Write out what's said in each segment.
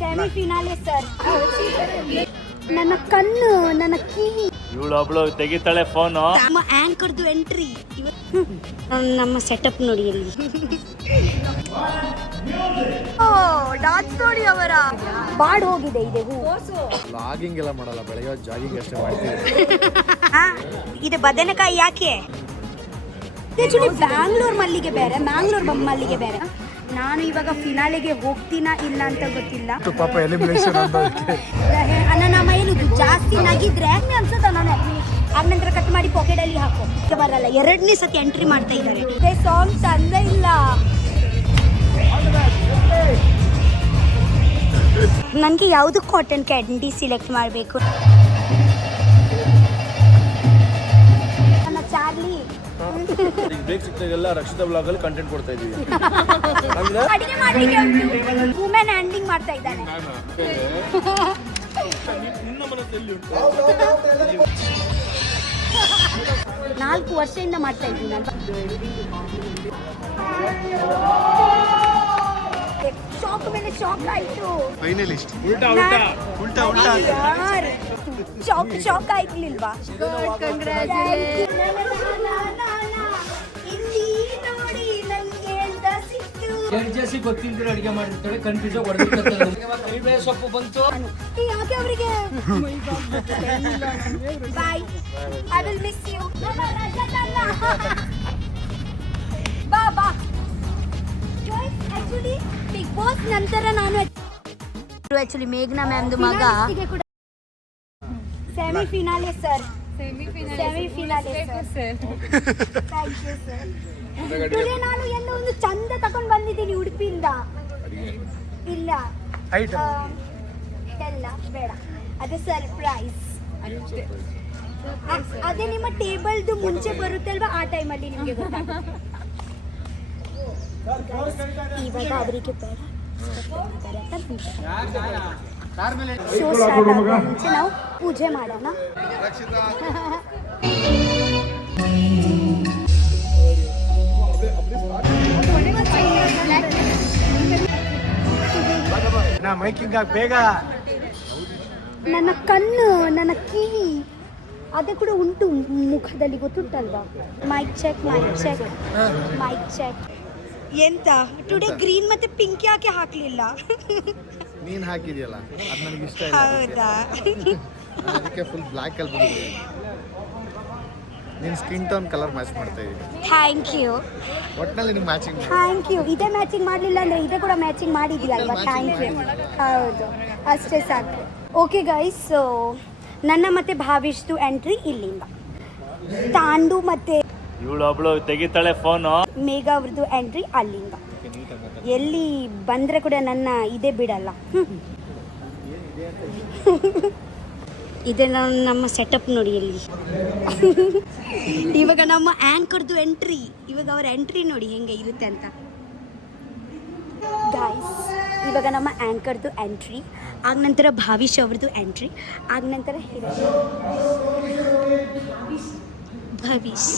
Semi finale sir. ನನ್ನ ಕಣ್ಣು, ನನ್ನ ಕಿವಿ. ಇವಳೊಬ್ಳು ತೆಗಿತಾಳೆ ಫೋನು. ನಮ್ಮ ಆಂಕರ್ದು ಎಂಟ್ರಿ ನಮ್ಮ ಸೆಟಪ್ ನೋಡಿ ಅಲ್ಲಿ. ಡಾನ್ಸ್ ನೋಡಿ ಅವರ ಬಾಡ್ ಹೋಗಿದೆ ಇದೆ ಹೂ. ಲಾಗಿಂಗ್ ಎಲ್ಲ ಮಾಡಲ್ಲ, ಬೆಳಗ್ಗೆ ಜಾಗಿಂಗ್ ಅಷ್ಟೇ ಮಾಡ್ತೀವಿ. ಇದು ಬದನೆಕಾಯಿ ಯಾಕೆ? ಬ್ಯಾಂಗ್ಳೂರ್ ಮಲ್ಲಿಗೆ ಬೇರೆ, ಮ್ಯಾಂಗ್ಳೂರ್ ಮಲ್ಲಿಗೆ ಬೇರೆ. ನಾನು ಇವಾಗ ಫಿನಾಲೆಗೆ ಹೋಗ್ತೀನಾ ಇಲ್ಲ ಅಂತ ಗೊತ್ತಿಲ್ಲ. ಪಾಪ ಎಲಿಮಿನೇಷನ್ ನಮ್ಮ ಏನು ಜಾಸ್ತಿ ನಗಿದ್ರೆ ಅನ್ಸುತ್ತ ನಾನೇ ಆಗ ನಂತರ ಕಟ್ ಮಾಡಿ ಪಾಕೆಟ್ ಅಲ್ಲಿ ಹಾಕೋ ಬರಲ್ಲ. 2ನೇ ಸತಿ ಎಂಟ್ರಿ ಮಾಡ್ತಾ ಇದ್ದಾರೆ. ಸಾಂಗ್ ಚಂದ ಇಲ್ಲ. ನನಗೆ ಯಾವುದು ಕಾಟನ್ ಕ್ಯಾಂಡಿ ಸಿಲೆಕ್ಟ್ ಮಾಡಬೇಕು. ನನ್ನ ಚಾರ್ಲಿ ಬ್ರೇಕ್ ಸಿಕ್ತಾಗೆಲ್ಲ ರಕ್ಷಿತಾ ಬ್ಲಾಗ್ ಅಲ್ಲಿ ಕಂಟೆಂಟ್ ಕೊಡ್ತಾ ಇದೀವಿ. ಅಡಿಗೆ ಮಾಡ್ಲಿಕ್ಕೆ ವುಮೆನ್ ಹ್ಯಾಂಡ್ಲಿಂಗ್ ಮಾಡ್ತಾ ಇದ್ದಾನೆ. 4 ವರ್ಷದಿಂದ ಮಾಡ್ತಾ ಇದ್ದೀನಿ ನಾನು. ಶಾಕ್ ಮೇಲೆ ಶಾಕ್ ಆಯ್ತು. Finalist shock ಆಯ್ಲಿಲ್ವಾ? ಗೊತ್ತಿಲ್ದಿರ ಅಡಿಗೆ ಮಾಡಿರ್ತಾಳೆ, ಕನ್ಫ್ಯೂಸ್ ಹೊಡೆದಿರ್ತಾರೆ. ಸೊಪ್ಪು ಬಂತು ಯಾಕೆ ಅವರಿಗೆ. Bye, I will miss you. ಬಾ ಬಾ. ಆಕ್ಚುಲಿ ಬಿಗ್ ಬಾಸ್ ನಂತರ ನಾನು ಆಕ್ಚುಲಿ ಮೇಘನಾ ಮ್ಯಾಮ್ದು ಮಗ semi finale sir. Semi finale sir. Thank you sir. Today ನಾನು ಎಲ್ಲೋ ಒಂದು ಚಂದ ತಗೊಂಡು ಬಂದಿದ್ದೀನಿ ಉಡುಪಿಯಿಂದ. ಇಲ್ಲ ಎಲ್ಲ ಬೇಡ, ಅದು ಸರ್ಪ್ರೈಸ್. ಅದೇ ನಿಮ್ಮ ಟೇಬಲ್ದು ಮುಂಚೆ ಬರುತ್ತಲ್ವಾ, ಆ ಟೈಮಲ್ಲಿ ನಿಮಗೆ ಗೊತ್ತಾಗುತ್ತೆ. ಇವಾಗ ಅವರಿಗೆ ಬೇಡ. ಶೋ ಸ್ಟಾರ್ಟ್ ಆಗೋ ಮುಂಚೆ ನಾವು ಪೂಜೆ ಮಾಡೋಣ. ಮೈಕಿಂಗ್ ಬೇಗ. ನನ್ನ ಕಣ್ಣು, ನನ್ನ ಕಿವಿ ಅದೇ ಕೂಡ ಉಂಟು ಮುಖದಲ್ಲಿ, ಗೊತ್ತುಂಟಲ್ವಾ? Mic check, mic check, mic check. ಎಂತ ಟುಡೇ ಗ್ರೀನ್ ಮತ್ತೆ ಪಿಂಕ್ ಯಾಕೆ ಹಾಕ್ಲಿಲ್ಲ? ನೀನ್ ಹಾಕಿದ್ಯಲ್ಲ, ಅದು ನನಗೆ ಇಷ್ಟ ಇಲ್ಲ. ಹೌದಾ? ಅದಕ್ಕೆ ಫುಲ್ ಬ್ಲ್ಯಾಕ್ ಅಲ್ಲಿ ಬಂದಿದೆ. ನಿನ್ ಸ್ಕಿನ್ ಟೋನ್ ಕಲರ್ ಮ್ಯಾಚ್ ಮಾಡ್ತಾ ಇದೀನಿ. Thank you. ಒಟ್ಟಿನಲ್ಲಿ ನಿಮ್ಗೆ ಮ್ಯಾಚಿಂಗ್. Thank you. ಇದೇ ಮ್ಯಾಚಿಂಗ್ ಮಾಡಲಿಲ್ಲ ಅಂದರೆ ಇದೇ ಕೂಡ ಮ್ಯಾಚಿಂಗ್ ಮಾಡಿದೆಯಲ್ವಾ? Thank you. ಹೌದು, ಅಷ್ಟೇ ಸಾಕು. ಓಕೆ ಗೈಸ್, ಸೊ ನನ್ನ ಮತ್ತೆ ಭಾವಿಷ್ದು ಎಂಟ್ರಿ ಇಲ್ಲಿಂದ. ತಾಂಡು ಮತ್ತೆ ಇವಳೊಬ್ಳು ತೆಗಿತಾಳೆ ಫೋನು. ಮೇಘ ಅವ್ರದ್ದು ಎಂಟ್ರಿ ಅಲ್ಲಿಂದ. ಎಲ್ಲಿ ಬಂದರೆ ಕೂಡ ನನ್ನ ಇದೇ ಬಿಡಲ್ಲ. ಇದೇ ನಮ್ಮ ಸೆಟಪ್ ನೋಡಿ ಅಲ್ಲಿ. ಇವಾಗ ನಮ್ಮ ಆಂಕರ್ದು ಎಂಟ್ರಿ, ಇವಾಗ ಅವರ ಎಂಟ್ರಿ ನೋಡಿ ಹೆಂಗೆ ಇರುತ್ತೆ ಅಂತ. ಗೈಸ್, ಇವಾಗ ನಮ್ಮ ಆಂಕರ್ದು ಎಂಟ್ರಿ, ಆಗ ನಂತರ ಭಾವಿಷ್ ಅವ್ರದ್ದು ಎಂಟ್ರಿ, ಆಗ ನಂತರ ಭವಿಷ್.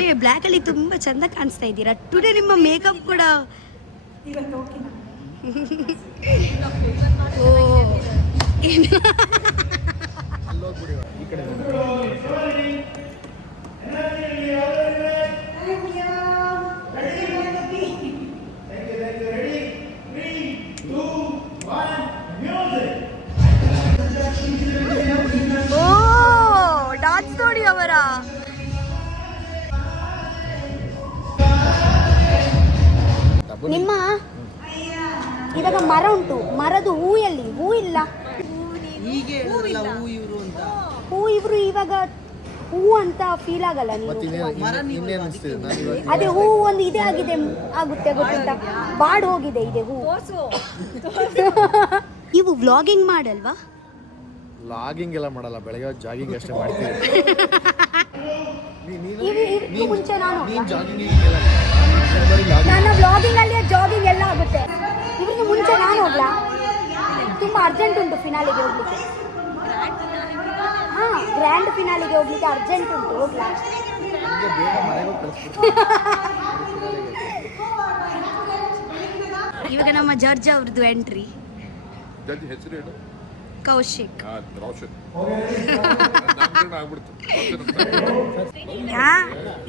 ಏ ಬ್ಲ್ಯಾಕ್ ಅಲ್ಲಿ ತುಂಬಾ ಚಂದ ಕಾಣಿಸ್ತಾ ಇದ್ದೀರಾ ಟುಡೇ. ನಿಮ್ಮ ಮೇಕಪ್ ಕೂಡ ಡಾನ್ಸ್ ನೋಡಿ ಅವರ. ನಿಮ್ಮ ಇವಾಗ ಮರ ಉಂಟು, ಮರದು ಹೂ ಎಲ್ಲಿ? ಹೂ ಇಲ್ಲ. ಹೂ ಇವರು ಇವಾಗ ಹೂ ಅಂತ ಫೀಲ್ ಆಗಲ್ಲ ನೀವು? ಅದೇ ಹೂ ಒಂದು ಇದೇ ಆಗಿದೆ, ಆಗುತ್ತೆ ಗೊತ್ತುಂಟಾ? ಬಾಡ್ ಹೋಗಿದೆ ಇದೆ ಹೂ. ನೀವು ವ್ಲಾಗಿಂಗ್ ಮಾಡಲ್ವಾ? ಲಾಗಿಂಗ್ ಎಲ್ಲ ಮಾಡಲ್ಲ, ಬೆಳಗ್ಗೆ ಜಾಗಿಂಗ್ ಅಷ್ಟೇ ಮಾಡ್ತೀವಿ. ಮುಂಚೆ ನಾನು ಜಾಗಿಂಗ್ ನನ್ನ ವ್ಲಾಗಿಂಗ್ ಅಲ್ಲಿ ಜಾಗಿಂಗ್ ಎಲ್ಲ ಆಗುತ್ತೆ. ಇವ್ರಿಗೆ ಮುಂಚೆ ನಾನು ಹೋಗ್ಲಾ? ತುಂಬಾ ಅರ್ಜೆಂಟ್ ಉಂಟು ಫಿನಾಲಿಗೆ ಹೋಗ್ಲಿಕ್ಕೆ. ಗ್ರ್ಯಾಂಡ್ ಫಿನಾಲಿಗೆ ಹೋಗ್ಲಿಕ್ಕೆ ಅರ್ಜೆಂಟ್ ಉಂಟು, ಹೋಗ್ಲಾ? ಇವಾಗ ನಮ್ಮ ಜಡ್ಜ್ ಅವ್ರದ್ದು ಎಂಟ್ರಿ. ಜಡ್ಜ್ ಹೆಸರು ಏನು? ಕೌಶಿಕ್. ರೋಷನ್.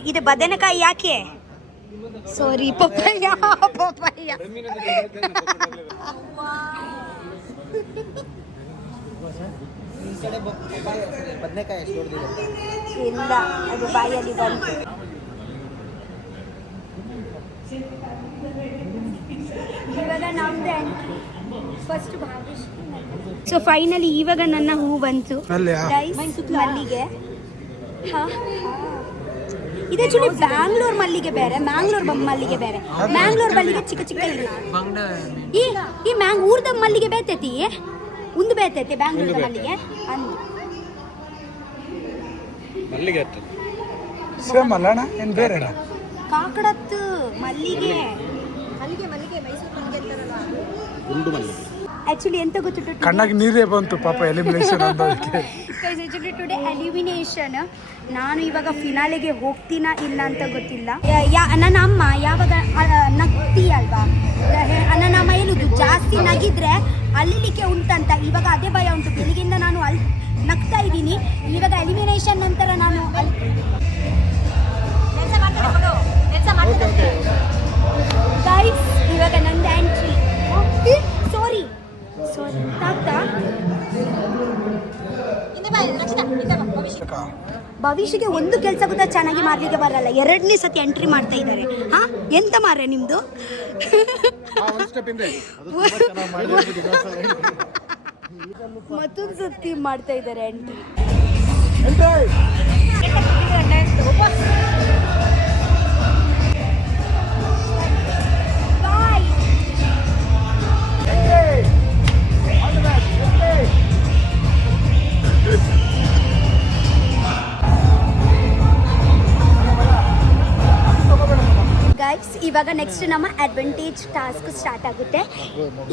ಇದು ಬದನೆಕಾಯಿ ಯಾಕೆ? ಸಾರಿ, ಪಪ್ಪಾಯ. ಇಲ್ಲ, ಅದು ಬಾಯಲ್ಲಿ ಬಂತು. ಇವಾಗ ನಮ್ದು ಎಂಟ್ರಿ ಫಸ್ಟ್ ಭಾವಿಷ್. ಸೊ ಫೈನಲಿ ಇವಾಗ ನನ್ನ ಹೂ ಬಂತು, ಮಲ್ಲಿಗೆ. ಇದು ಆಕ್ಚುಲಿ ಬ್ಯಾಂಗ್ಳೂರ್ ಮಲ್ಲಿಗೆ ಬೇರೆ, ಮ್ಯಾಂಗ್ಳೂರ್ ಮಲ್ಲಿಗೆ ಬೇರೆ. ಮ್ಯಾಂಗ್ಳೂರ್ ಮಲ್ಲಿಗೆ ಚಿಕ್ಕ ಚಿಕ್ಕ ಇದೆ. ಈ ಊರ್ದ ಮಲ್ಲಿಗೆ ಬೇತೈತಿ, ಒಂದು ಬೇತೈತಿ ಬ್ಯಾಂಗ್ಳೂರ್ದ ಮಲ್ಲಿಗೆ ಅಂದು ಸೇಮ್ ಅಲ್ಲಣ್ಣ, ಏನು ಬೇರೆ ಕಾಕಡತ್ತು ಮಲ್ಲಿಗೆ. ಆಕ್ಚುಲಿ ಎಂತ ಗೊತ್ತು, ಕಣ್ಣಾಗಿ ನೀರೇ ಬಂತು ಪಾಪ ಎಲಿಮಿನೇಷನ್ ಟುಡೇ ಎಲಿಮಿನೇಷನ್. ನಾನು ಇವಾಗ ಫಿನಾಲೆಗೆ ಹೋಗ್ತೀನಾ ಇಲ್ಲ ಅಂತ ಗೊತ್ತಿಲ್ಲ. ನನ್ನ ಅಮ್ಮ ಯಾವಾಗ ನಗ್ತಿ ಅಲ್ವಾ, ನನ್ನ ಅಮ್ಮ ಹೇಳುದು ಜಾಸ್ತಿ ನಗಿದ್ರೆ ಅಲ್ಲಿಲಿಕ್ಕೆ ಉಂಟಂತ. ಇವಾಗ ಅದೇ ಭಯ ಉಂಟು, ಬೆಳಿಗ್ಗೆಯಿಂದ ನಾನು ಅಲ್ಲಿ ನಗ್ತಾ ಇದ್ದೀನಿ. ಇವಾಗ ಎಲಿಮಿನೇಷನ್ ನಂತರ ನಾನು ಗೈಸ್ ಇವಾಗ ನಂದು ಎಂಟ್ರಿ. ಸಾರಿ ತಾಗ್ತಾ ಭವಿಷ್ಯಗೆ ಒಂದು ಕೆಲಸ ಕೂಡ ಚೆನ್ನಾಗಿ ಮಾಡ್ಲಿಕ್ಕೆ ಬರಲ್ಲ. 2ನೇ ಸತಿ ಎಂಟ್ರಿ ಮಾಡ್ತಾ ಇದ್ದಾರೆ. ಹಾ, ಎಂತ ಮಾರ್ರೆ ನಿಮ್ದು? ಮತ್ತೊಂದು ಸತಿ ಮಾಡ್ತಾ ಇದ್ದಾರೆ ಎಂಟ್ರಿ. ಗೈಸ್ ಇವಾಗ ನೆಕ್ಸ್ಟ್ ನಮ್ಮ ಅಡ್ವಾಂಟೇಜ್ ಟಾಸ್ಕ್ ಸ್ಟಾರ್ಟ್ ಆಗುತ್ತೆ.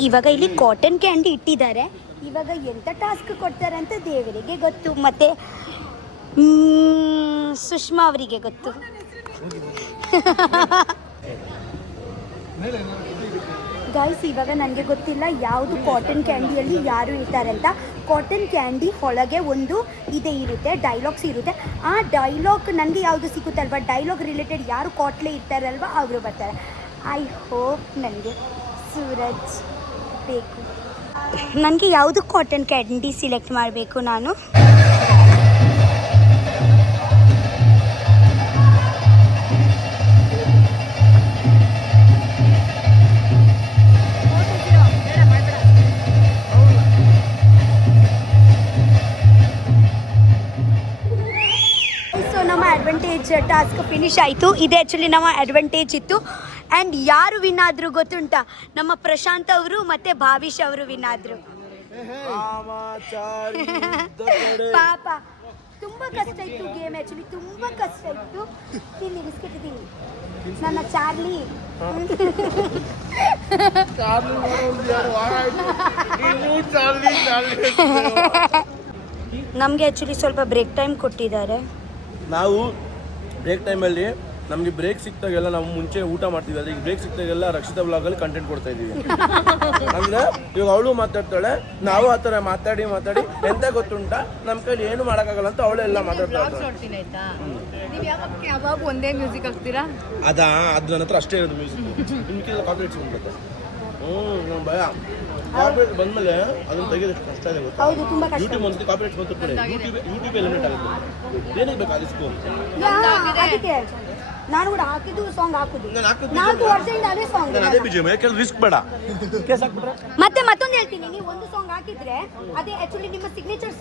ಇವಾಗ ಇಲ್ಲಿ ಕಾಟನ್ ಕ್ಯಾಂಡಿ ಇಟ್ಟಿದ್ದಾರೆ. ಇವಾಗ ಎಂತ ಟಾಸ್ಕ್ ಕೊಡ್ತಾರೆ ಅಂತ ದೇವರಿಗೆ ಗೊತ್ತು, ಮತ್ತೆ ಸುಷ್ಮಾ ಅವರಿಗೆ ಗೊತ್ತು. ಗೈಸ್ ಇವಾಗ ನನಗೆ ಗೊತ್ತಿಲ್ಲ ಯಾವುದು ಕಾಟನ್ ಕ್ಯಾಂಡಿಯಲ್ಲಿ ಯಾರು ಇರ್ತಾರೆ ಅಂತ. ಕಾಟನ್ ಕ್ಯಾಂಡಿ ಒಳಗೆ ಒಂದು ಇದೆ ಇರುತ್ತೆ, ಡೈಲಾಗ್ಸ್ ಇರುತ್ತೆ. ಆ ಡೈಲಾಗ್ ನನಗೆ ಯಾವುದು ಸಿಗುತ್ತಲ್ವ, ಡೈಲಾಗ್ ರಿಲೇಟೆಡ್ ಯಾರು ಕಾಟ್ಲೆ ಇರ್ತಾರಲ್ವ ಅವರು ಬರ್ತಾರೆ. ಐ ಹೋಪ್ ನನಗೆ ಸೂರಜ್ ಬೇಕು. ನನಗೆ ಯಾವುದು ಕಾಟನ್ ಕ್ಯಾಂಡಿ ಸಿಲೆಕ್ಟ್ ಮಾಡಬೇಕು ನಾನು. ಅಡ್ವಾಂಟೇಜ್ ಟಾಸ್ಕ್ ಫಿನಿಶ್ ಆಯಿತು. ಇದು ಆ್ಯಕ್ಚುಲಿ ನಮ್ಮ ಅಡ್ವಾಂಟೇಜ್ ಇತ್ತು. ಆ್ಯಂಡ್ ಯಾರು ವಿನ್ ಆದರು ಗೊತ್ತುಂಟಾ? ನಮ್ಮ ಪ್ರಶಾಂತ್ ಅವರು ಮತ್ತು ಭಾವಿಷ್ ಅವರು ವಿನ್ ಆದರು. ಪಾಪ ತುಂಬ ಕಷ್ಟ ಇತ್ತು ಗೇಮ್, ಆ್ಯಕ್ಚುಲಿ ತುಂಬ ಕಷ್ಟ ಇತ್ತು. ತಿನ್ನಿ ಬಿಸ್ಕೆಟ್ ತಿನ್ನಿ ನನ್ನ ಚಾರ್ಲಿ. ನಮಗೆ ಆ್ಯಕ್ಚುಲಿ ಸ್ವಲ್ಪ ಬ್ರೇಕ್ ಟೈಮ್ ಕೊಟ್ಟಿದ್ದಾರೆ. ನಾವು ಬ್ರೇಕ್ ಟೈಮಲ್ಲಿ ನಮಗೆ ಬ್ರೇಕ್ ಸಿಕ್ತಾಗೆಲ್ಲ ನಾವು ಮುಂಚೆ ಊಟ ಮಾಡ್ತೀವಿ, ಅದೇ ಈಗ ಬ್ರೇಕ್ ಸಿಕ್ತಾಗೆಲ್ಲ ರಕ್ಷಿತಾ ಬ್ಲಾಗಲ್ಲಿ ಕಂಟೆಂಟ್ ಕೊಡ್ತಾ ಇದ್ದೀವಿ. ಅಂದರೆ ಇವಾಗ ಅವಳು ಮಾತಾಡ್ತಾಳೆ, ನಾವು ಆ ಥರ ಮಾತಾಡಿ ಎಂತ ಗೊತ್ತುಂಟ ನಮ್ಮ ಕೈಲಿ ಏನು ಮಾಡೋಕ್ಕಾಗಲ್ಲ ಅಂತ ಅವಳು ಎಲ್ಲ ಮಾತಾಡ್ತಾಳೆ. ಯಾವಾಗ ಒಂದೇ ಮ್ಯೂಸಿಕ್ ಹಾಕ್ತೀರಾ? ಅದು ನನ್ನ ಹತ್ರ ಅಷ್ಟೇ ಇರೋದು ಮ್ಯೂಸಿಕ್, ನಿಮ್ಗೆ ಕಾಪಿರೇಟ್ಸ್ ಬಂದ್ಬಿಡುತ್ತೆ. ನಮ್ಮ ಭಯ ಕಾಪಿರೇಟ್ ಬಂದಮೇಲೆ ಅದನ್ನು ತೆಗೆದಷ್ಟು ಕಷ್ಟ ಇದೆ ಗೊತ್ತಾ? ಯೂಟ್ಯೂಬ್ ಒಂದ್ಸತಿ ಕಾಪಿರೇಟ್ಸ್ ಬಂತು ಕೂಡ ಯೂಟ್ಯೂಬ್ ಎಲಿಮಿನೇಟ್ ಆಗುತ್ತೆ. ಏನಕ್ಕೆ ಬೇಕು ಅದಕ್ಕೂ? ನಾನು ಕೂಡ ಹಾಕಿದ್ದು ಸಾಂಗ್ ಹಾಕುದು, ಅದೇ ಬಿಜಿ ರಿಸ್ಕ್ ಬೇಡ. ಮತ್ತೆ ಮತ್ತೊಂದು ಹೇಳ್ತೀನಿ, ನೀವು ಒಂದು ಸಾಂಗ್ ಹಾಕಿದ್ರೆ ಅದೇ ಆಕ್ಚುಲಿ ನಿಮ್ಮ ಸಿಗ್ನೇಚರ್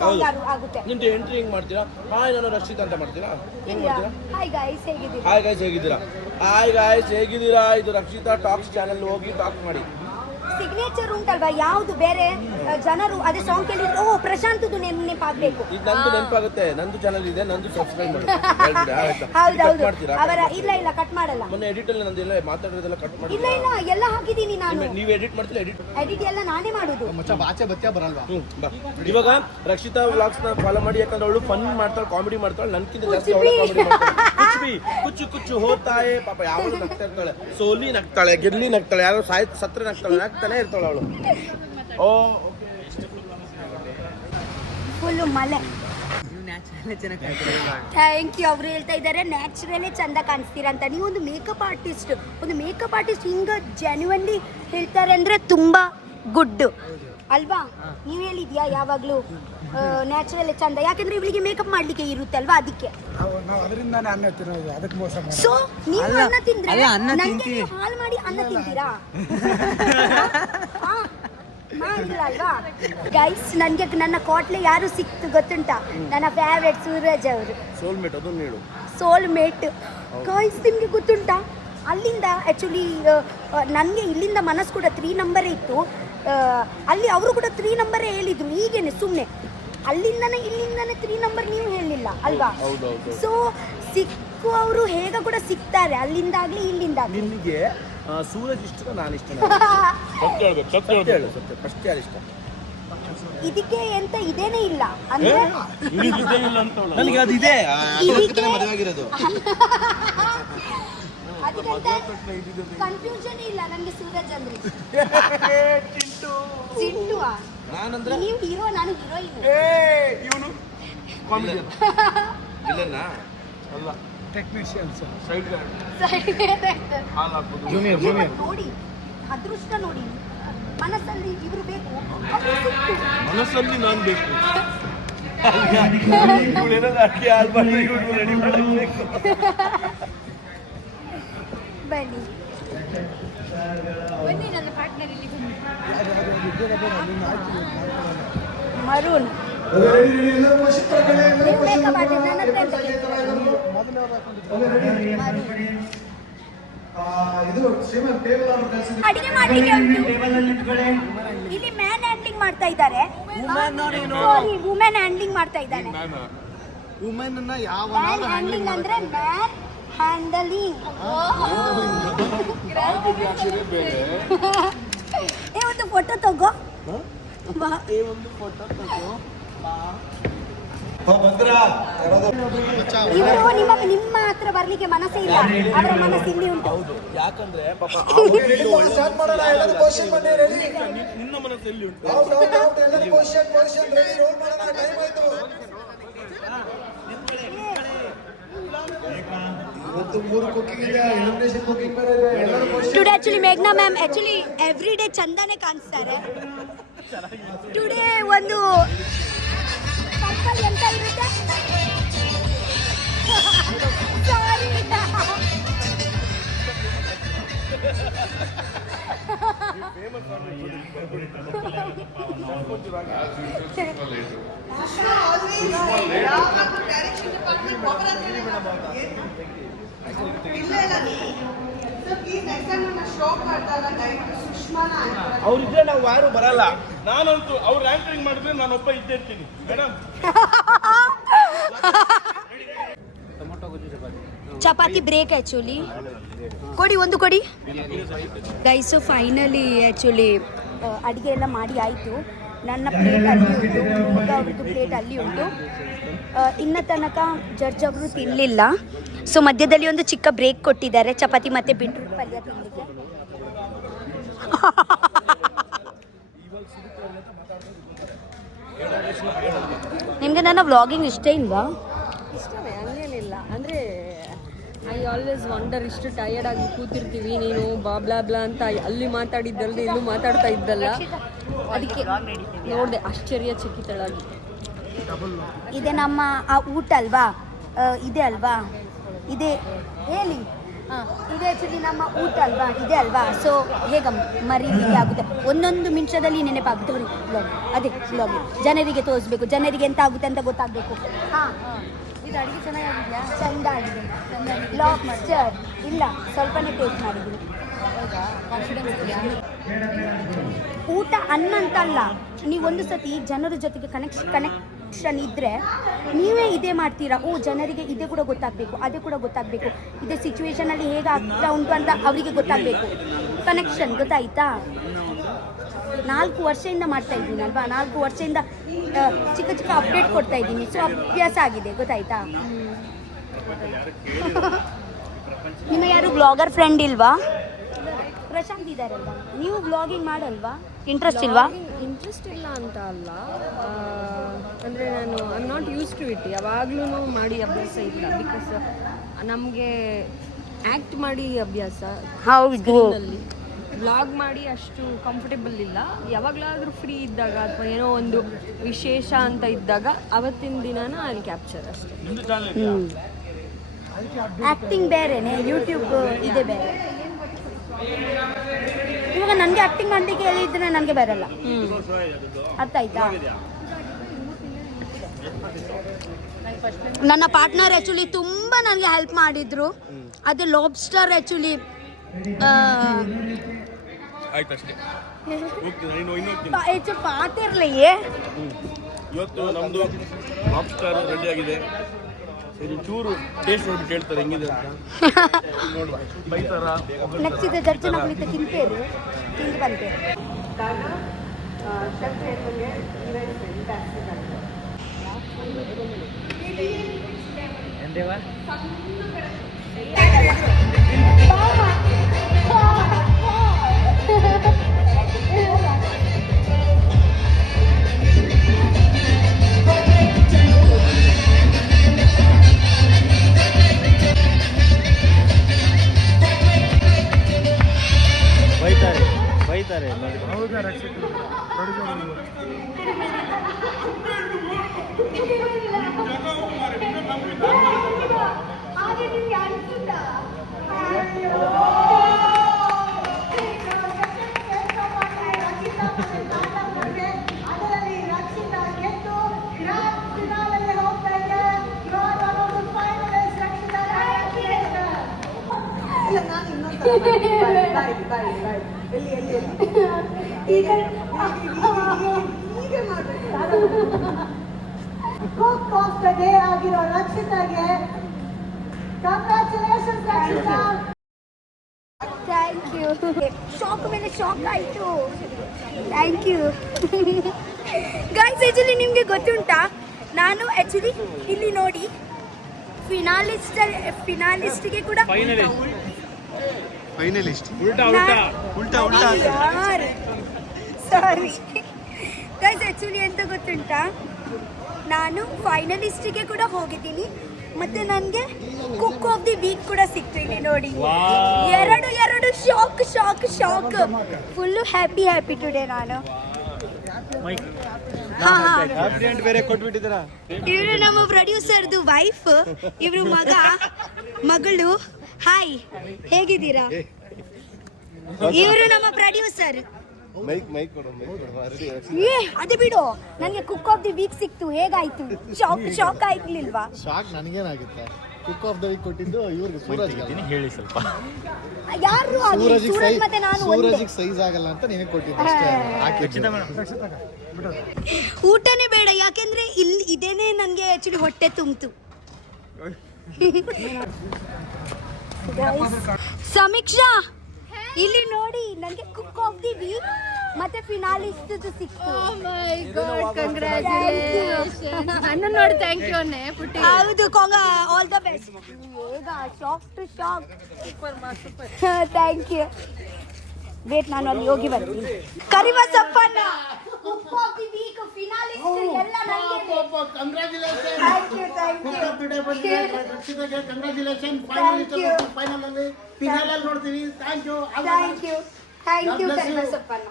ಸಾಂಗ್ ಆಗುತ್ತೆ. ನಿಮ್ದು ಎಂಟ್ರಿ ಹೆಂಗ್ ಮಾಡ್ತೀರಾ? ಹಾಯ್ ನಾನು ರಕ್ಷಿತ್ ಅಂತ ಮಾಡ್ತೀರಾ? ಹೆಂಗ್ ಮಾಡ್ತೀರಾ? ಹಾಯ್ ಗಾಯ್ಸ್ ಹೇಗಿದ್ದೀರಾ? ಹಾಯ್ ಗಾಯ್ಸ್ ಹೇಗಿದ್ದೀರಾ? ಹಾಯ್ ಗಾಯ್ಸ್ ಹೇಗಿದ್ದೀರಾ? ಇದು ರಕ್ಷಿತಾ ಟಾಕ್ಸ್ ಚಾನಲ್, ಹೋಗಿ ಟಾಕ್ ಮಾಡಿ. ಸಿಗ್ನೇಚರ್ ಉಂಟಲ್ವಾ ಯಾವುದು ಬೇರೆ ಜನರು ಅದೇ ಸಾಂಗ್ ಕೇಳಿದ್ರೆ ಓ ಪ್ರಶಾಂತ್ದು ನೆನಪಾಗ್ಬೇಕು. ಈಗ ನಂದು ನೆನಪಾಗುತ್ತೆ, ನಂದು ಚಾನಲ್ ಇದೆ, ನಂದು ಸಬ್ಸ್ಕ್ರೈಬ್ ಮಾಡಿ. ಹೌದೌದು ಅವರ ಇಲ್ಲ ಕಟ್ ಮಾಡಲ್ಲ. ಮೊನ್ನೆ ಎಡಿಟ್ ಅಲ್ಲಿ ನಂದು ಎಲ್ಲ ಮಾತಾಡೋದೆಲ್ಲ ಕಟ್ ಮಾಡಿ. ಇಲ್ಲ ಎಲ್ಲ ಹಾಕಿದ್ದೀನಿ ನಾನು. ನೀವು ಎಡಿಟ್ ಮಾಡ್ತಿಲ್ಲ? ಎಡಿಟ್ ಎಲ್ಲ ನಾನೇ ಮಾಡುದು. ಇವಾಗ ರಕ್ಷಿತಾ ವ್ಲಾಗ್ಸ್ ನ ಫಾಲೋ ಮಾಡಿ, ಯಾಕಂದ್ರೆ ಅವಳು ಫನ್ ಮಾಡ್ತಾಳೆ, ಕಾಮಿಡಿ ಮಾಡ್ತಾಳೆ, ನನ್ಕಿಂತ ಜಾಸ್ತಿ ಅವಳು ಕಾಮಿಡಿ ಮಾಡ್ತಾಳೆ. ಕುಚ್ಚು ಕುಚ್ಚು ಹೋತಾಯೆ ಪಾಪ ಯಾವಳು ನಗ್ತಾ ಇರ್ತಾಳೆ, ಸೋಲಿ ನಗ್ತಾಳೆ, ಗಿರ್ಲಿ ನಗ್ತಾಳೆ, ಯಾರೋ ಸತ್ರ ನಗ್ತಾಳೆ, ನಗ್ತಾನೆ ಇರ್ತಾಳೆ ಅವಳು. ಓ ಫುಲ್ ಮಳೆ. Thank you. ಅವ್ರು ಹೇಳ್ತಾ ಇದ್ದಾರೆ ನ್ಯಾಚುರಲಿ ಚಂದ ಕಾಣಿಸ್ತೀರಾ ಅಂತ. ನೀವು ಒಂದು ಮೇಕಪ್ ಆರ್ಟಿಸ್ಟ್ ಹಿಂಗ ಜೆನ್ಯುನ್ಲಿ ಹೇಳ್ತಾರೆ ಅಂದ್ರೆ ತುಂಬಾ ಗುಡ್ ಅಲ್ವಾ? ನೀವು ಹೇಳಿದ್ಯಾ ಯಾವಾಗ್ಲೂ ನ್ಯಾಚುರಲ್ ಚಂದ? ಯಾಕಂದ್ರೆ ಇವಳಿಗೆ ಮೇಕಪ್ ಮಾಡ್ಲಿಕ್ಕೆ ಇರುತ್ತೆ ಅಲ್ವಾ, ಅದಕ್ಕೆ. ಅದರಿಂದಾನೇ ಅನ್ನ ತಿನ್ನೋದು, ಅದಕ್ಕೆ ಮೋಸ ಮಾಡಿ. ಸೊ ನೀವು ಅನ್ನ ತಿಂದ್ರೆ ನಂಗೆ ಹಾಲು ಮಾಡಿ ಅನ್ನ ತಿಂತೀರಾ? ಮಾಡಿಲ್ಲ ಅಲ್ವಾ ಗೈಸ್? ನನಗೆ ನನ್ನ ಕೋಟ್ಲೆ ಯಾರು ಸಿಕ್ತು ಗೊತ್ತುಂಟಾ? ನನ್ನ ಫೇವ್ರೆಟ್ ಸೂರಜ್ ಅವರು. ಸೋಲ್ಮೇಟ್, ಅದನ್ನು ಹೇಳು. ಸೋಲ್ಮೇಟ್ ಗೈಸ್, ನಿಮಗೆ ಗೊತ್ತುಂಟಾ? ಅಲ್ಲಿಂದ ಆ್ಯಕ್ಚುಲಿ ನನಗೆ ಇಲ್ಲಿಂದ ಮನಸ್ಸು ಕೂಡ 3 ನಂಬರೇ ಇತ್ತು. ಅಲ್ಲಿ ಅವರು ಕೂಡ 3 ನಂಬರೇ ಹೇಳಿದ್ರು. ಈಗೇನೆ ಸುಮ್ಮನೆ ಇಲ್ಲಿಂದನೇ 3 ನಂಬರ್ ನೀವು ಹೇಳಲಿಲ್ಲ ಅಲ್ವಾ? ಸೊ ಸಿಕ್ಕುವವರು ಹೇಗ ಕೂಡ ಸಿಗ್ತಾರೆ, ಅಲ್ಲಿಂದಾಗ್ಲಿ ಇಲ್ಲಿಂದಾಗ್ಲಿ. ನಿಮಗೆ ಸೂರಜ್ ಇಷ್ಟ, ನಾನು ಇಷ್ಟ? ಸತ್ಯ ಹೇಳು, ಫಸ್ಟ್ ಯಾರು ಇಷ್ಟ? ಇದಕ್ಕೆ ಎಂತ ಇದೇನೇ ಇಲ್ಲ ಅಂದ್ರೆ ನನಗೆ ಅದು ಇದೆ, ಮದುವೆ ಆಗಿರೋದು. ಅದಕ್ಕಂತ ಕನ್ಫ್ಯೂಷನ್ ಇಲ್ಲ ನನಗೆ. ಸೂರಜ್ ಅಂದ್ರೆ ಚಿಂಟುವಾ? ನಾನಂದ್ರೆ ನೀವು ಹೀರೋ, ನಾನು ಹೀರೋಯಿನ್. ಇವನು ಕಾಮಿಡಿಯನ್ ವಿಲನ್ ಅಲ್ಲ, ಟೆಕ್ನಿಷಿಯನ್ಸ್, ಸೈಡ್ ನೋಡಿ ಅದೃಷ್ಟ ನೋಡಿ. ಮನಸ್ಸಲ್ಲಿ ಇವರು ಬೇಕು, ಮನಸ್ಸಲ್ಲಿ ನಾನು ಬೇಕು. ಅಡಿಗೆ ಆಲ್ಬಾರ್ದು ಇವ್ರು ರೆಡಿ ಮಾಡಬೇಕು. ಬನ್ನಿ ನನ್ನ ಪಾರ್ಟ್ನರ್ ಇಲ್ಲಿ ಮರೂನ್. ಅಡಿಗೆ ಮಾಡ್ಲಿಕ್ಕೆ ಇಲ್ಲಿ ಮ್ಯಾನ್ ಹ್ಯಾಂಡ್ಲಿಂಗ್ ಮಾಡ್ತಾ ಇದ್ದಾರೆ. ವುಮೆನ್ ಹ್ಯಾಂಡ್ಲಿಂಗ್ ಮಾಡ್ತಾ ಇದ್ದಾನೆ. ಮ್ಯಾನ್ ಹ್ಯಾಂಡ್ಲಿಂಗ್ ಅಂದ್ರೆ ಮ್ಯಾನ್ ಹ್ಯಾಂಡಲಿಂಗ್. ಒಂದು ಫೋಟೋ ತಗೋ. ಇವರು ನಿಮ್ಮ ಹತ್ರ ಬರ್ಲಿಕ್ಕೆ ಮನಸ್ಸೇ ಇಲ್ಲ, ಅವರ ಮನಸ್ಸು ಇಲ್ಲಿ ಉಂಟು. ಯಾಕಂದ್ರೆ ಪಾಪ ನಿನ್ನ ಮನಸ್ಸು ಎಲ್ಲಿ ಉಂಟು? ಟುಡೇ ಆಕ್ಚುಲಿ ಮೇಘ್ನಾ ಮ್ಯಾಮ್ ಆಕ್ಚುಲಿ ಎವ್ರಿ ಡೇ ಚಂದಾನೆ ಕಾಣಿಸ್ತಾರೆ. ಟುಡೇ ಒಂದು ಪರ್ಪಲ್ ಎಂತ ಇರುತ್ತೆ? ಸಾರಿ. ಅವ್ರಿದ್ರೆ ನಾವು ಯಾರು ಬರಲ್ಲ. ನಾನಂತೂ ಅವ್ರು ಆಂಕರಿಂಗ್ ಮಾಡಿದ್ರೆ ನಾನೊಬ್ಬ ಇದ್ದೇ ಇರ್ತೀನಿ ಮೇಡಮ್. ಚಪಾತಿ ಬ್ರೇಕ್ ಆ್ಯಕ್ಚುಲಿ ಕೊಡಿ, ಒಂದು ಕೊಡಿ ಗೈಸ್. ಫೈನಲಿ ಆ್ಯಕ್ಚುಲಿ ಅಡುಗೆ ಎಲ್ಲ ಮಾಡಿ ಆಯಿತು. ನನ್ನ ಪ್ಲೇಟ್ ಅಲ್ಲಿ ಉಂಟು, ಹುಡುಗ ಅವ್ರದ್ದು ಪ್ಲೇಟ್ ಅಲ್ಲಿ ಉಂಟು. ಇನ್ನ ತನಕ ಜಡ್ಜ್ ಅವರು ತಿನ್ನಲಿಲ್ಲ. ಸೊ ಮಧ್ಯದಲ್ಲಿ ಒಂದು ಚಿಕ್ಕ ಬ್ರೇಕ್ ಕೊಟ್ಟಿದ್ದಾರೆ, ಚಪಾತಿ ಮತ್ತು ಬೀಟ್ರೂಟ್ ಪಲ್ಯ ತಿನ್ನಲಿಕ್ಕೆ. ನಿಮಗೆ ನನ್ನ ವ್ಲಾಗಿಂಗ್ ಇಷ್ಟ ಇಲ್ವಾ? ಇಷ್ಟವೇ, ಹಂಗೇನಿಲ್ಲ. ಅಂದರೆ ಐ ಆಲ್ವೇಸ್ ವಂಡರ್, ಇಷ್ಟು ಟಯರ್ಡ್ ಆಗಿ ಕೂತಿರ್ತೀವಿ, ನೀನು ಬ್ಲಾ ಬ್ಲಾ ಅಂತ ಅಲ್ಲಿ ಮಾತಾಡಿದ್ದಲ್ದೆ ಇಲ್ಲೂ ಮಾತಾಡ್ತಾ ಇದ್ದಲ್ಲ, ಅದಕ್ಕೆ ನೋಡಿದೆ ಆಶ್ಚರ್ಯಚಕಿತಳಾಗಿ. ಇದೆ ನಮ್ಮ ಆ ಊಟ ಅಲ್ವಾ, ಇದೆ ಅಲ್ವಾ, ಇದೆ ಹೇಳಿ. ಇದೆ ಆ್ಯಕ್ಚುಲಿ ನಮ್ಮ ಊಟ ಅಲ್ವಾ, ಇದೆ ಅಲ್ವಾ. ಸೊ ಹೇಗ ಮರೀಲಿಕ್ಕೆ ಆಗುತ್ತೆ, ಒಂದೊಂದು ನಿಮಿಷದಲ್ಲಿ ನೆನಪಾಗುತ್ತೆ. ಅವ್ರಿಗೆ ವ್ಲಾಗ್, ಅದೇ ವ್ಲಾಗ್ ಜನರಿಗೆ ತೋರಿಸ್ಬೇಕು, ಜನರಿಗೆ ಎಂತ ಆಗುತ್ತೆ ಅಂತ ಗೊತ್ತಾಗಬೇಕು. ಹಾಂ, ಇದು ಅಡುಗೆ ಚೆನ್ನಾಗಿದೆಯಾ? ಚೆಂದ ಆಗಿದೆ. ಲಾಬ್ಸ್ಟರ್ ಇಲ್ಲ, ಸ್ವಲ್ಪನೇ ಟೇಸ್ಟ್ ಮಾಡಿದ್ದೀನಿ. ಊಟ ಅನ್ನ ಅಂತ ಅಲ್ಲ, ನೀವೊಂದು ಸತಿ ಜನರ ಜೊತೆಗೆ ಕನೆಕ್ಷನ್ ಇದ್ದರೆ ನೀವೇ ಇದೇ ಮಾಡ್ತೀರಾ. ಓ, ಜನರಿಗೆ ಇದೇ ಕೂಡ ಗೊತ್ತಾಗಬೇಕು, ಅದೇ ಕೂಡ ಗೊತ್ತಾಗಬೇಕು, ಇದೇ ಸಿಚುವೇಶನಲ್ಲಿ ಹೇಗೆ ಆಗ್ತಾ ಉಂಟು ಅಂತ ಅವರಿಗೆ ಗೊತ್ತಾಗಬೇಕು. ಕನೆಕ್ಷನ್ ಗೊತ್ತಾಯ್ತಾ? 4 ವರ್ಷದಿಂದ ಮಾಡ್ತಾ ಇದ್ದೀನಿ ಅಲ್ವಾ, 4 ವರ್ಷದಿಂದ ಚಿಕ್ಕ ಚಿಕ್ಕ ಅಪ್ಡೇಟ್ ಕೊಡ್ತಾ ಇದ್ದೀನಿ. ಸೊ ಅಭ್ಯಾಸ ಆಗಿದೆ, ಗೊತ್ತಾಯ್ತಾ? ನಿಮ್ಮ ಯಾರು ಬ್ಲಾಗರ್ ಫ್ರೆಂಡ್ ಇಲ್ವಾ? ಪ್ರಶಾಂತ್ ಇದ್ದಾರಲ್ವಾ, ನೀವು ಬ್ಲಾಗಿಂಗ್ ಮಾಡಲ್ವಾ? ಇಂಟ್ರೆಸ್ಟ್ ಇಲ್ವಾ? ಇಂಟ್ರೆಸ್ಟ್ ಇಲ್ಲ ಅಂತ ಅಲ್ಲ, ಅಂದರೆ ನಾನು I am not use to it. ಯಾವಾಗಲೂ ಮಾಡಿ ಅಭ್ಯಾಸ ಇಲ್ಲ. ಬಿಕಾಸ್ ನಮಗೆ ಆ್ಯಕ್ಟ್ ಮಾಡಿ ಅಭ್ಯಾಸ, ಹೌದು. ವ್ಲಾಗ್ ಮಾಡಿ ಅಷ್ಟು ಕಂಫರ್ಟೇಬಲ್ ಇಲ್ಲ. ಯಾವಾಗಲಾದರೂ ಫ್ರೀ ಇದ್ದಾಗ ಅಥವಾ ಏನೋ ಒಂದು ವಿಶೇಷ ಅಂತ ಇದ್ದಾಗ ಅವತ್ತಿನ ದಿನನ ಅಲ್ಲಿ ಕ್ಯಾಪ್ಚರ್ ಅಷ್ಟೇ. ಆ್ಯಕ್ಟಿಂಗ್ ಬೇರೆನೆ, ಯೂಟ್ಯೂಬ್ ಇದೆ ಬೇರೆ. ಇವಾಗ ನನಗೆ ಆ್ಯಕ್ಟಿಂಗ್ ಮಾಡಲಿಕ್ಕೆ ಹೇಳಿದ್ರೆ ನನಗೆ ಬರಲ್ಲ, ಅರ್ಥ ಆಯ್ತಾ? ನನ್ನ ಪಾರ್ಟ್ನರ್ ಆ್ಯಕ್ಚುಲಿ ತುಂಬ ನನಗೆ ಹೆಲ್ಪ್ ಮಾಡಿದ್ರು. ಅದೇ ಲಾಬ್ಸ್ಟರ್ ಆ್ಯಕ್ಚುಲಿ ಆಯ್ತಷ್ಟೇ, ಹೆಚ್ಚು ಪಾತಿರ್ಲಿಯೇ. ಇವತ್ತು ನಮ್ಮದು ಲಾಬ್ಸ್ಟರ್ ರೆಡಿ ಆಗಿದೆ. ಇದು ಚೂರು ಟೇಸ್ಟ್ ನೋಡಿ ಕೇಳ್ತಾರೆ ಹೆಂಗಿದೆ ಅಂತ ನೋಡುವ. ಬೈತಾರ ನೆಕ್ಸ್ಟ್ ಇದೆ ದರ್ಶನ ಕುಳಿತ ತಿಂತೇರು, ತಿಂದು ಬಂತೇರು. ಬೈತಾರೆ ಹೌದಾ ರಕ್ಷಿತ ಆಗಿರೋ ರಕ್ಷಿತಾಗೆ congratulations Rakshita. Thank you. Shock ಮೇಲೆ ಶಾಕ್ ಆಯಿತು. Thank you guys. ಆ್ಯಕ್ಚುಲಿ ನಿಮಗೆ ಗೊತ್ತುಂಟಾ, ನಾನು ಆ್ಯಕ್ಚುಲಿ ಇಲ್ಲಿ ನೋಡಿ ಫಿನಾಲಿಸ್ಟ್ಗೆ ಕೂಡ ಸಾರಿ ಗೈಸ್. ಆ್ಯಕ್ಚುಲಿ ಎಂತ ಗೊತ್ತುಂಟಾ, ನಾನು ಫೈನಲಿಸ್ಟಿಗೆ ಕೂಡ ಹೋಗಿದ್ದೀನಿ, ಮತ್ತೆ ನನಗೆ ಕುಕ್ ಆಫ್ ದಿ ವೀಕ್ ಕೂಡ ಸಿಕ್ತು. ಇಲ್ಲಿ ನೋಡಿ, ಎರಡು shock shock shock. Full happy today ನಾನು. ಇವರು ನಮ್ಮ ಪ್ರೊಡ್ಯೂಸರ್ದು ವೈಫ್, ಇವರು ಮಗಳು. ಹಾಯ್, ಹೇಗಿದ್ದೀರಾ? ಇವರು ನಮ್ಮ ಪ್ರೊಡ್ಯೂಸರ್. ಅದೇ ಬಿಡು, ನನಗೆ ಕುಕ್ ಆಫ್ ದಿ ವೀಕ್ ಸಿಕ್ತು. ಹೇಗಾಯ್ತು? ಶಾಕ್ ಆಯ್ಲಿಲ್ವಾ? ಶಾಕ್ ನನಗೇನಾಗುತ್ತೆ, ಕುಕ್ ಆಫ್ ದ ವೀಕ್ ಕೊಟ್ಟಿದ್ದು ಇವ್ರಿಗೆ ಸೂರಜ್ ಹೇಳಿ ಸ್ವಲ್ಪ. ಯಾರು ಸೂರಜ್ ಮತ್ತೆ ನಾನು ಸೂರಜ್ಗೆ ಸೈಜ್ ಆಗಲ್ಲ ಅಂತ ನಿನಗೆ ಕೊಟ್ಟಿದ್ದು ಊಟನೇ ಬೇಡ, ಯಾಕೆಂದ್ರೆ ಇಲ್ಲಿ ಇದೇನೆ ನನಗೆ ಆಕ್ಚುಲಿ ಹೊಟ್ಟೆ ತುಂಬಿತು. ಸಮೀಕ್ಷಾ, ಇಲ್ಲಿ ನೋಡಿ, ನನಗೆ ಕುಕ್ ಆಫ್ ದಿ ವೀಕ್ ಮತ್ತೆ ಫಿನಾಲಿಸ್ಟ್ ಸಿಕ್ತು. ಅನ್ನ ನೋಡಿ ಥ್ಯಾಂಕ್ ಯು ಅನ್ನೆ ಪುಟ್ಟಿ. ಹೌದು, all the best. Shock to shock. Thank you. Wait, ನಾನು ಅಲ್ಲಿ ಹೋಗಿ ಬರ್ತೀನಿ. ಕರಿಬಸಪ್ಪಣ್ಣ cook of the week finalist ಎಲ್ಲ ನನಗೆ. ಕಂಗ್ರಾಚುಲೇಷನ್. ಫೈನಲ್ ಅಲ್ಲಿ ಫಿನಾಲ್ ಅಲ್ಲಿ ನೋಡ್ತೀವಿ. ಥ್ಯಾಂಕ್ ಯು ಕರಿಬಸಪ್ಪಣ್ಣ.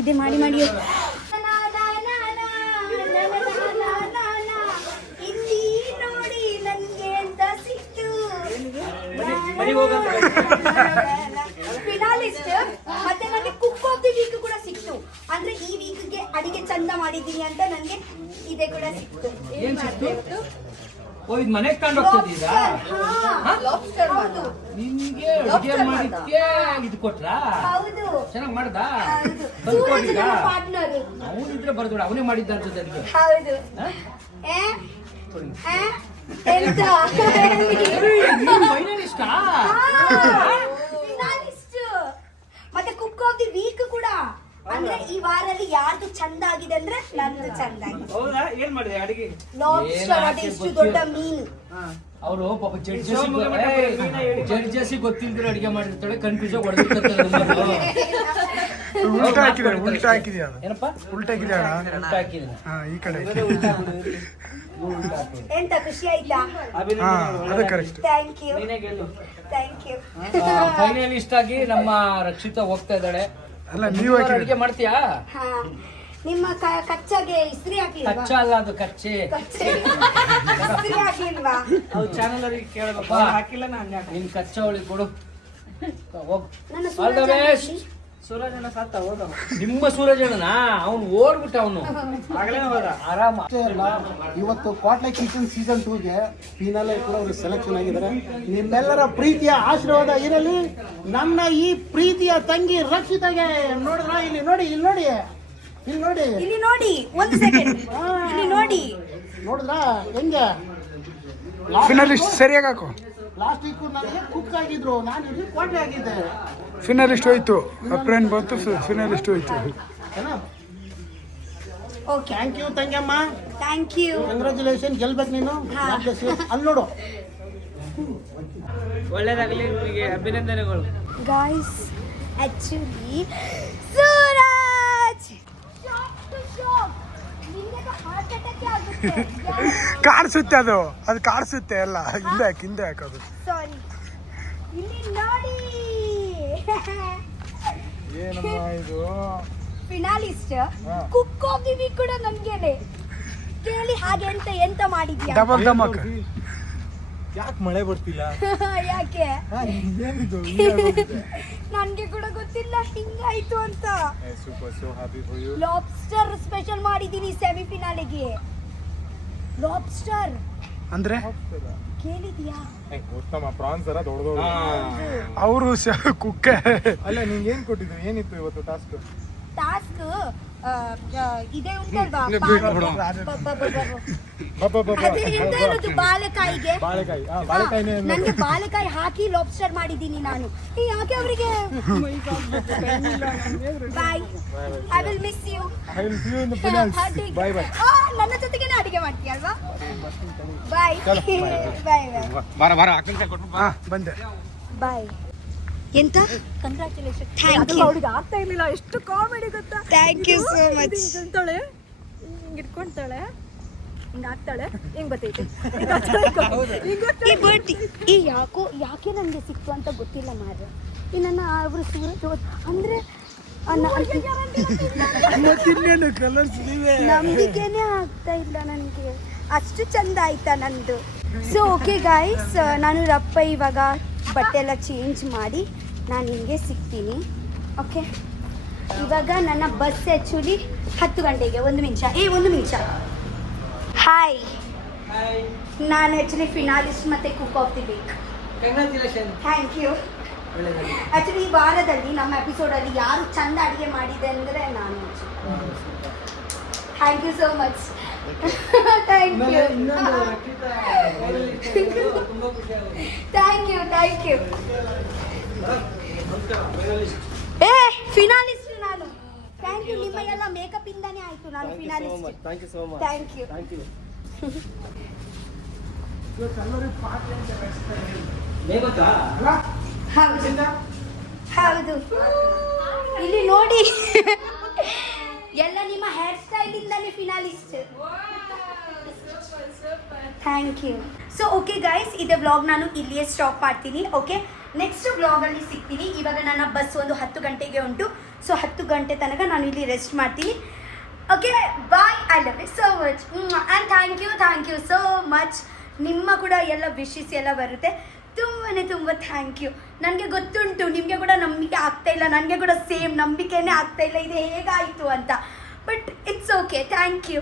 ಇದೇ ಮಾಡಿ ಇಲ್ಲಿ ನೋಡಿ ನನಗೆ ಅಂತ ಸಿಕ್ತು ಫಿನಾಲಿಸ್ಟ್. ಮತ್ತೆ ನನಗೆ ಕುಕ್ ಆಫ್ ದಿ ವೀಕ್ ಕೂಡ ಸಿಕ್ತು. ಅಂದ್ರೆ ಈ ವೀಕ್ಗೆ ಅಡಿಗೆ ಚಂದ ಮಾಡಿದ್ದೀನಿ ಅಂತ ನನಗೆ ಇದೇ ಕೂಡ ಸಿಕ್ತು. ಓ ಇದು ಮನೆಗೆ ತಗೊಂಡು ಹೋಗ್ತಿದ್ದೀರಾ? ನಿನ್ಗೆ ಅಡುಗೆ ಮಾಡಿದ್ಕೆ ಇದು ಕೊಟ್ರಾ? ಹೌದು ಚೆನ್ನಾಗಿ ಮಾಡ್ದ? ಹೌದು. ಬರ್ಕೊಟ್ಟಿದ್ದ? ಸೂರಜ್ partner. ಅವನಿದ್ರೆ ಬರ್ದೋಡ, ಅವನೇ ಮಾಡಿದ್ದ ಅನ್ಸುತ್ತೆ ಅಡುಗೆ. ಹೌದು ಏ? ಏ? ಎಂತ? ಫೈನಲಿಸ್ಟ್ ಫಿನಾಲಿಸ್ಟ್ ಮತ್ತೆ ಕುಕ್ ಆಫ್ ದಿ ವೀಕ್ ಕೂಡ. ಅಂದ್ರೆ ಈ ವಾರಲ್ಲಿ ಯಾರ್ದು ಚಂದ ಆಗಿದೆ ಅಂದ್ರೆ ನಂದು ಚಂದ ಆಗಿದೆ. ಹೌದಾ? ಏನ್ ಮಾಡಿದೆ ಅಡಿಗೆ? ಲಾಬ್ಸ್ಟರ್ ಅದು ಇಷ್ಟು ದೊಡ್ಡ ಮೀನು. ಅವರು ಪಾಪ ಜಡ್ಜಸ್ ಗೊತ್ತಿಲ್ದಿರ ಅಡಿಗೆ ಮಾಡಿರ್ತಾಳೆ, ಕನ್ಫ್ಯೂಸ್ ಆಗಿ ಹೊಡೆದಿರ್ತಾರೆ. ಉಲ್ಟಾ ಹಾಕಿದ್ದಾರೆ, ಉಲ್ಟಾ ಹಾಕಿದ್ಯಾ ಅದು? ಏನಪ್ಪ ಉಲ್ಟಾ ಹಾಕಿದ್ಯಾ ಉಲ್ಟಾ ಹಾಕಿದ್ದೀನಿ. ಹಾ ಈ ಕಡೆ ಎಂತ ಖುಷಿ ಆಯ್ತಾ? ಹಾ ಅದು ಕರೆಕ್ಟ್. ಥ್ಯಾಂಕ್ ಯು ನೀನೇ ಗೆಲ್ಲು. Thank you. ಫೈನಲಿಸ್ಟ್ ಆಗಿ ನಮ್ಮ ರಕ್ಷಿತಾ ಹೋಗ್ತಾ ಇದ್ದಾಳೆ. ಅಲ್ಲ ನೀವು ಅಡಿಗೆ ಹಾಕಿದ್ರೆ ಮಾಡ್ತೀಯಾ? ಹಾ ನಿಮ್ಮ ಕಚ್ಚಾಗೆ ಇಸ್ತ್ರಿ ಹಾಕ್ಲಿಲ್ವಾ? ಕಚ್ಚ ಅಲ್ಲ ಅದು ಕಚ್ಚೆ. ಇಸ್ತ್ರಿ ಹಾಕ್ಲಿಲ್ವಾ? ಅವ್ರು ಚಾನಲ್ ಅವ್ರಿಗೆ ಕೇಳಬೇಕ, ಹಾಕಿಲ್ಲ ನಾನು. ನಿನ್ ಕಚ್ಚ ಅವಳಿಗೆ ಕೊಡು, ಹೋಗ್. ನನ್ನ ಆಲ್ ದ ಸೂರಜ್ ಬೆಸ್ಟ್. ಸೂರಜಣ್ಣ ಸಾತ ಹೋದ. ನಿಮ್ಮ ಸೂರಜಣ್ಣ ಅವ್ನು ಓಡ್ಬಿಟ್ಟ, ಅವನು ಆಗಲೇ ಹೋದ ಆರಾಮ. ಇವತ್ತು ಕ್ವಾಟ್ಲೆ ಕಿಚನ್ ಸೀಸನ್ 2ಗೆ ಫಿನಾಲೆ ಕೂಡ ಅವರು ಸೆಲೆಕ್ಷನ್ ಆಗಿದ್ದಾರೆ. ನಿಮ್ಮೆಲ್ಲರ ಪ್ರೀತಿಯ ಆಶೀರ್ವಾದ ಇರಲಿ. ನನ್ನ ಈ ಪ್ರೀತಿಯ ತಂಗಿ ರಕ್ಷಿತಾಗೆ ನೋಡಿದ್ರ, ಇಲ್ಲಿ ನೋಡಿ, ಇಲ್ಲಿ ನೋಡಿ, ಇಲ್ಲಿ ನೋಡಿ, ಇಲ್ಲಿ ನೋಡಿ, ಒಂದು ಸೆಕೆಂಡ್ ಇಲ್ಲಿ ನೋಡಿ. ನೋಡಿದ್ರ ಹೆಂಗೆ ಫಿನಾಲಿಸ್ಟ್ ಸರಿಯಾಗಿ ಹಾಕು. ಲಾಸ್ಟ್ ವೀಕ್ ನನಗೆ ಕುಕ್ ಆಗಿದ್ರು, ನಾನು ಇಲ್ಲಿ ಕ್ವಾಟ್ಲೆ ಆಗಿದ್ದೆ. ಫಿನಾಲಿಸ್ಟ್ ಹೋಯ್ತು, ಅಪ್ರೇನ್ ಬಂತು, ಫಿನಾಲಿಸ್ಟ್ ಹೋಯ್ತು. ಓಕೆ ಥ್ಯಾಂಕ್ ಯು ತಂಗಮ್ಮ, ಥ್ಯಾಂಕ್ ಯು. ಕಂಗ್ರ್ಯಾಚುಲೇಷನ್, ಗೆಲ್ಬೇಕು ನೀನು. ಹಾ. God bless you. ಅಲ್ಲಿ ನೋಡು. ಒಳ್ಳೇದಾಗಲಿ ನಿಮಗೆ, ಅಭಿನಂದನೆಗಳು. Guys actually Suraj heart attack ಆಗುತ್ತೆ. ಕಾಣಿಸುತ್ತೆ ಅದು ಕಾಣಿಸುತ್ತೆ ಎಲ್ಲ. ಹಿಂದೆ ಹಾಕೋದು. ಸಾರಿ, ಇಲ್ಲಿ ನೋಡಿ. ಏನಮ್ಮ ಇದು? ಫಿನಾಲಿಸ್ಟ್ ಕುಕ್ ಆಫ್ ದಿ ವೀಕ್ ಕೂಡ ನನ್ಗೇನೆ. ಕೇಳಿ ಹಾಗೆ ಎಂತ ಮಾಡಿದ್ಯಾ? ಡಬಲ್ ಧಮಾಕ. ಯಾಕೆ ಮಳೆ ಬರ್ತಿಲ್ಲ? ಯಾಕೆ? ನನ್ಗೆ ಕೂಡ ಗೊತ್ತಿಲ್ಲ ಹಿಂಗಾಯ್ತು ಅಂತ. ಲಾಬ್ಸ್ಟರ್ ಸ್ಪೆಷಲ್ ಮಾಡಿದೀನಿ ಸೆಮಿಫಿನಾಲಿಗೆ. ಲಾಬ್ಸ್ಟರ್ ಅಂದ್ರೆ ಕೇಳಿದ್ಯಾ? ಉತ್ತಮ ಪ್ರಾನ್ಸ್ ಅರ ದೊಡ್ಡ ಅವರು ಕುಕ್ಕೆ. ಅಲ್ಲ ನಿಂಗೆ ಏನ್ ಕೊಟ್ಟಿದ್ರು, ಏನಿತ್ತು ಇವತ್ತು ಟಾಸ್ಕ್? ಟಾಸ್ಕ್ ಇದೇ ಉಂಟಲ್ವಾ, ಅದೇ ಎಂತ ಹೇಳುದು, ಬಾಳೆಕಾಯಿಗೆ ನನ್ಗೆ ಬಾಳೆಕಾಯಿ ಹಾಕಿ ಲಾಬ್ಸ್ಟರ್ ಮಾಡಿದ್ದೀನಿ ನಾನು. ಯಾಕೆ ಅವರಿಗೆ bye, I will miss you. Bye bye. ನನ್ನ ಜೊತೆಗೇನೆ ಅಡಿಗೆ ಮಾಡ್ತೀಯ ಅಲ್ವಾ? ಬಾಯ್ ಬಾಯ್ ಹಾ ಬಂದೆ. ಬಾಯ್. ಎಂತ ಕಂಗ್ರಾಚುಲೇಷನ್. Thank you. ಅವ್ಳಿಗೆ ಆಗ್ತಾ ಇರ್ಲಿಲ್ಲ, ಎಷ್ಟು ಕಾಮಿಡಿ ಗೊತ್ತಾ? Thank you so much. ಹಿಂಗೆ ಇಟ್ಕೊಂತಾಳೆ, ಹಿಂಗೆ ಆಗ್ತಾಳೆ, ಹಿಂಗೆ ಬರ್ತೈತೆ. ಈ ಬರ್ತಿ ಈ ಯಾಕೆ ನನಗೆ ಸಿಕ್ತು ಅಂತ ಗೊತ್ತಿಲ್ಲ ಮಾರ್ರೆ. ಈ ನನ್ನ ಅವರು ಸೂರಜ್ ಅಂದ್ರೆ ನಂಬಿಕೆನೇ ಆಗ್ತಾ ಇಲ್ಲ ನನಗೆ, ಅಷ್ಟು ಚಂದ ಆಯ್ತಾ ನಂದು. ಸೊ ಓಕೆ ಗಾಯ್ಸ್, ನಾನು ರಪ್ಪ ಇವಾಗ ಬಟ್ಟೆ ಎಲ್ಲ ಚೇಂಜ್ ಮಾಡಿ ನಾನು ನಿಮಗೆ ಸಿಗ್ತೀನಿ. ಓಕೆ, ಇವಾಗ ನನ್ನ ಬಸ್ ಆ್ಯಕ್ಚುಲಿ 10 ಗಂಟೆಗೆ. ಒಂದು ನಿಮಿಷ. ಹಾಯ್, ನಾನು ಆ್ಯಕ್ಚುಲಿ ಫಿನಾಲಿಸ್ಟ್ ಮತ್ತು cook of the week. Congratulation. Thank you. Actually ಈ ವಾರದಲ್ಲಿ ನಮ್ಮ ಎಪಿಸೋಡಲ್ಲಿ ಯಾರು ಚಂದ ಅಡುಗೆ ಮಾಡಿದೆ ಅಂದರೆ ನಾನು. Thank you so much. Thank you. Thank you. ಏ ಫಿನಾಲಿಸ್ಟ್ ನಾನು. Thank you. ನಿಮ್ಮ ಎಲ್ಲ ಮೇಕಪ್ ಇಂದಾನೇ ಆಯ್ತು ನಾನು finalist. Thank you so much. Thank you. ಹೌದು, ಇಲ್ಲಿ ನೋಡಿ. ಎಲ್ಲ ನಿಮ್ಮ ಹೇರ್ ಸ್ಟೈಲ್ ಇಂದಾನೆ finalist. Thank you. So okay guys, ಇದೇ ವ್ಲಾಗ್ ನಾನು ಇಲ್ಲಿಯೇ ಸ್ಟಾಪ್ ಮಾಡ್ತೀನಿ. ಓಕೆ, ನೆಕ್ಸ್ಟ್ ವ್ಲಾಗಲ್ಲಿ ಸಿಗ್ತೀನಿ. ಇವಾಗ ನನ್ನ ಬಸ್ ಒಂದು 10 ಗಂಟೆಗೆ ಉಂಟು. ಸೊ 10 ಗಂಟೆ ತನಕ ನಾನು ಇಲ್ಲಿ ರೆಸ್ಟ್ ಮಾಡ್ತೀನಿ. Okay, bye. I love you so much and thank you so much. ನಿಮ್ಮ ಕೂಡ ಎಲ್ಲ ವಿಶಸ್ ಎಲ್ಲ ಬರುತ್ತೆ. ತುಂಬ ಥ್ಯಾಂಕ್ ಯು. ನನಗೆ ಗೊತ್ತುಂಟು ನಿಮಗೆ ಕೂಡ ನಂಬಿಕೆ ಆಗ್ತಾ ಇಲ್ಲ, ನನಗೆ ಕೂಡ ಸೇಮ್ ನಂಬಿಕೆನೇ ಆಗ್ತಾ ಇಲ್ಲ ಇದು ಹೇಗಾಯಿತು ಅಂತ. But it's okay. Thank you.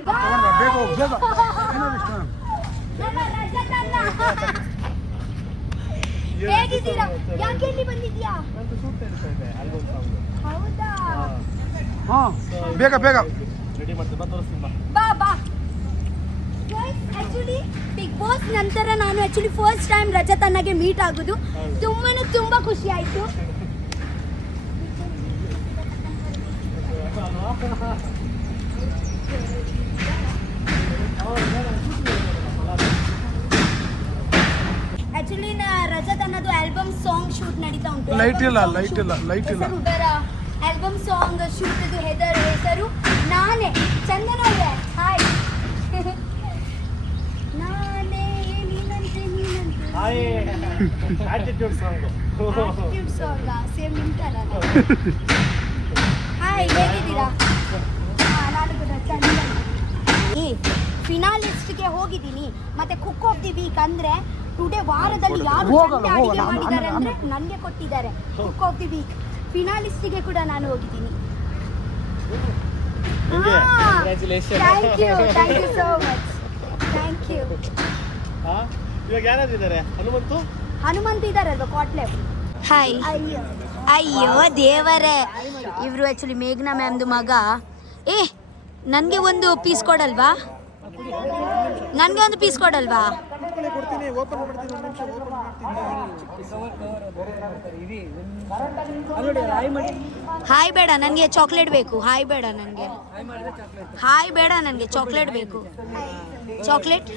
ನಮ್ಮ ರಜತಣ್ಣ. ಹೇಗಿದ್ದೀರಾ? ಯಾಕೆ ಇಲ್ಲಿ ಬಂದಿದ್ಯಾ? ಹೌದಾ? ಹಾಂ ಬೇಗ ಬೇಗ ಬಾ ಬಾ. ಆಕ್ಚುಲಿ ಬಿಗ್ ಬಾಸ್ ನಂತರ ನಾನು ಆಕ್ಚುಲಿ ಫಸ್ಟ್ ಟೈಮ್ ರಜತಣ್ಣಗೆ ಮೀಟ್ ಆಗೋದು. ತುಂಬಾ ಖುಷಿ ಆಯ್ತು. ಆಕ್ಚುಲಿ ರಜತ್ ಅನ್ನೋದು ಆಲ್ಬಮ್ ಸಾಂಗ್ ಶೂಟ್ ನಡೀತಾ ಉಂಟು. ಲೈಟ್ ಇಲ್ಲ. ಆಲ್ಬಮ್ ಸಾಂಗ್ ಶೂಟ್ ಹೆದರ್ ಹೆಸರು ನಾನೇ ಚಂದನ ಅವರೇ. ಹಾಯ್. ನಾನೇ ನೀನಂತೆ ಆಟಿಟ್ಯೂಡ್ ಸಾಂಗ್ ಸೇಮ್ ನಿಂತಲ್ಲ. ಹಾಯ್, ಹೇಗಿದ್ದೀರಾ? ನಾನು ಕೂಡ ಚಂದನ. ಫಿನಾಲಿಸ್ಟ್ಗೆ ಹೋಗಿದ್ದೀನಿ. ಮತ್ತೆ ಕುಕ್ ಆಫ್ ದಿ ವೀಕ್ ಅಂದ್ರೆ ಟುಡೇ ವಾರದಲ್ಲಿ ಯಾರು ಚಂದ ಅಡಿಗೆ ಮಾಡಿದ್ದಾರೆ ಅಂದ್ರೆ ನನಗೆ ಕೊಟ್ಟಿದ್ದಾರೆ ಕುಕ್ ಆಫ್ ದಿ ವೀಕ್. ಫಿನಾಲಿಸ್ಟಿಗೆ ಕೂಡ ನಾನು ಹೋಗಿದ್ದೀನಿ. Thank you so much. Thank you. ಇವಾಗ ಯಾರಾದಿದ್ದಾರೆ? ಹನುಮಂತ ಇದಾರಲ್ವ ಕ್ವಾಟ್ಲೆ. ಹಾಯ್. ಅಯ್ಯೋ ದೇವರೇ, ಇವರು ಆಕ್ಚುಲಿ ಮೇಘನಾ ಮ್ಯಾಮ್ದು ಮಗ. ನನಗೆ ಒಂದು ಪೀಸ್ ಕೊಡಲ್ವಾ? ನನಗೆ ಒಂದು ಪೀಸ್ ಕೊಡಲ್ವಾ? ಹಾಯ್ ಬೇಡ, ನನಗೆ ಚಾಕ್ಲೇಟ್ ಬೇಕು. ಹಾಯ್ ಬೇಡ ನನಗೆ ಚಾಕ್ಲೇಟ್ ಬೇಕು. ಚಾಕ್ಲೇಟ್